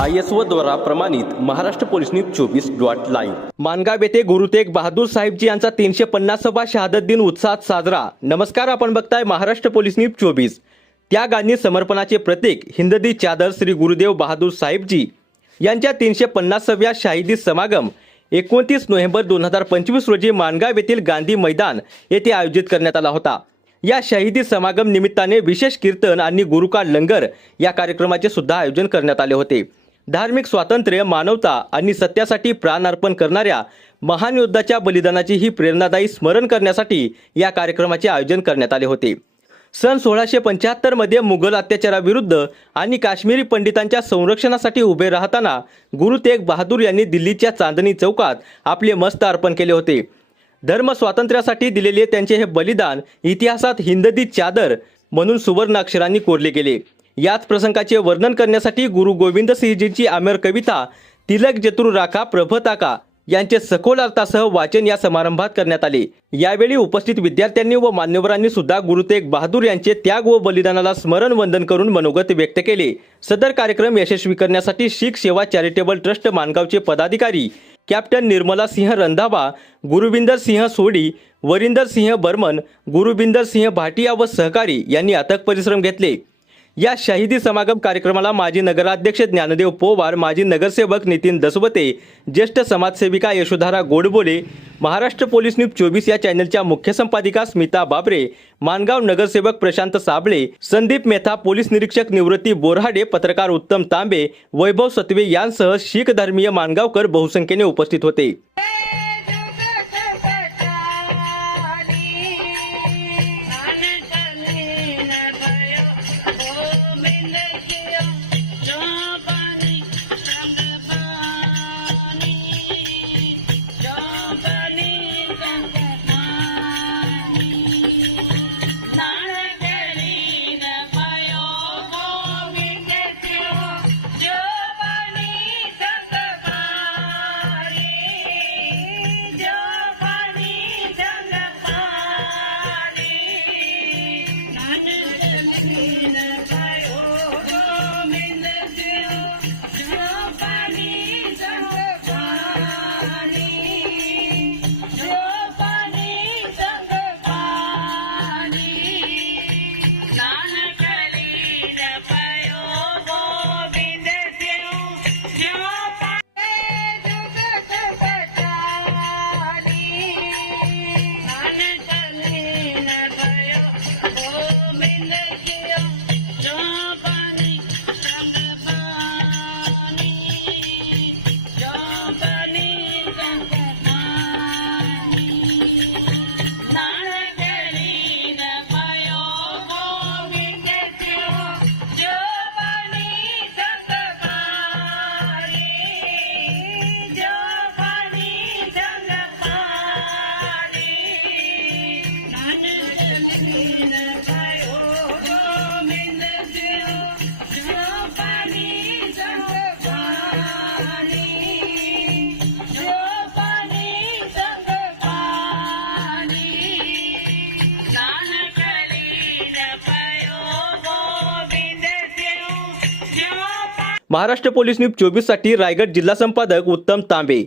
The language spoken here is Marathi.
आय एस ओ द्वारा प्रमाणित महाराष्ट्र पोलीस न्यूज चोवीस डॉट लाईव्ह. मानगाव येथे गुरु तेग बहादूर साहेबजी यांचा तीनशे पन्नासवा शहादत दिन उत्साहात साजरा. नमस्कार आपण बघताय महाराष्ट्र पोलीस न्यूज चोवीस. त्यागांनी समर्पणाचे प्रतीक हिंददी चादर श्री गुरुदेव बहादूर साहेबजी यांच्या तीनशे पन्नासाव्या शाहिदी समागम एकोणतीस नोव्हेंबर दोन हजार पंचवीस रोजी माणगाव येथील गांधी मैदान येथे आयोजित करण्यात आला होता. या शहीदी समागम निमित्ताने विशेष कीर्तन आणि गुरुकाळ लंगर या कार्यक्रमाचे सुद्धा आयोजन करण्यात आले होते. धार्मिक स्वातंत्र्य मानवता आणि सत्यासाठी प्राण अर्पण करणाऱ्या महान योद्धाच्या बलिदानाची ही प्रेरणादायी स्मरण करण्यासाठी या कार्यक्रमाचे आयोजन करण्यात आले होते. सन सोळाशे पंच्याहत्तरमध्ये मुघल अत्याचाराविरुद्ध आणि काश्मीरी पंडितांच्या संरक्षणासाठी उभे राहताना गुरु तेग बहादूर यांनी दिल्लीच्या चांदणी चौकात आपले मस्त अर्पण केले होते. धर्म स्वातंत्र्यासाठी दिलेले त्यांचे हे बलिदान इतिहासात हिंददी चादर म्हणून सुवर्ण अक्षरांनी कोरले गेले. याच प्रसंगाचे वर्णन करण्यासाठी गुरु गोविंद सिंहजींची आमेर कविता तिलक जतुर राखा प्रभताका यांचे सखोल अर्थासह वाचन या समारंभात करण्यात आले. यावेळी उपस्थित विद्यार्थ्यांनी व मान्यवरांनी सुद्धा गुरु तेग बहादूर यांचे त्याग व बलिदानाला स्मरण वंदन करून मनोगत व्यक्त केले. सदर कार्यक्रम यशस्वी करण्यासाठी शीख सेवा चॅरिटेबल ट्रस्ट मानगावचे पदाधिकारी कॅप्टन निर्मला सिंह रंधावा गुरुविंदर सिंह सोडी वरिंदर सिंह बर्मन गुरुविंदर सिंह भाटिया व सहकारी यांनी अथक परिश्रम घेतले. या शाहिदी समागम कार्यक्रमाला माजी नगराध्यक्ष ज्ञानदेव पोवार माजी नगरसेवक नितीन दसवते ज्येष्ठ समाजसेविका यशोधारा गोडबोले महाराष्ट्र पोलीस न्यूज चोवीस या चॅनलच्या मुख्य संपादिका स्मिता बाबरे मानगाव नगरसेवक प्रशांत साबळे संदीप मेथा पोलीस निरीक्षक निवृत्ती बोरहाडे पत्रकार उत्तम तांबे वैभव सत्वे यांसह शीख धर्मीय मानगावकर बहुसंख्येने उपस्थित होते. ખીન થાય ઓ મેન Thank you. Maharashtra police news चोवीससाठी रायगड जिल्हा संपादक उत्तम तांबे.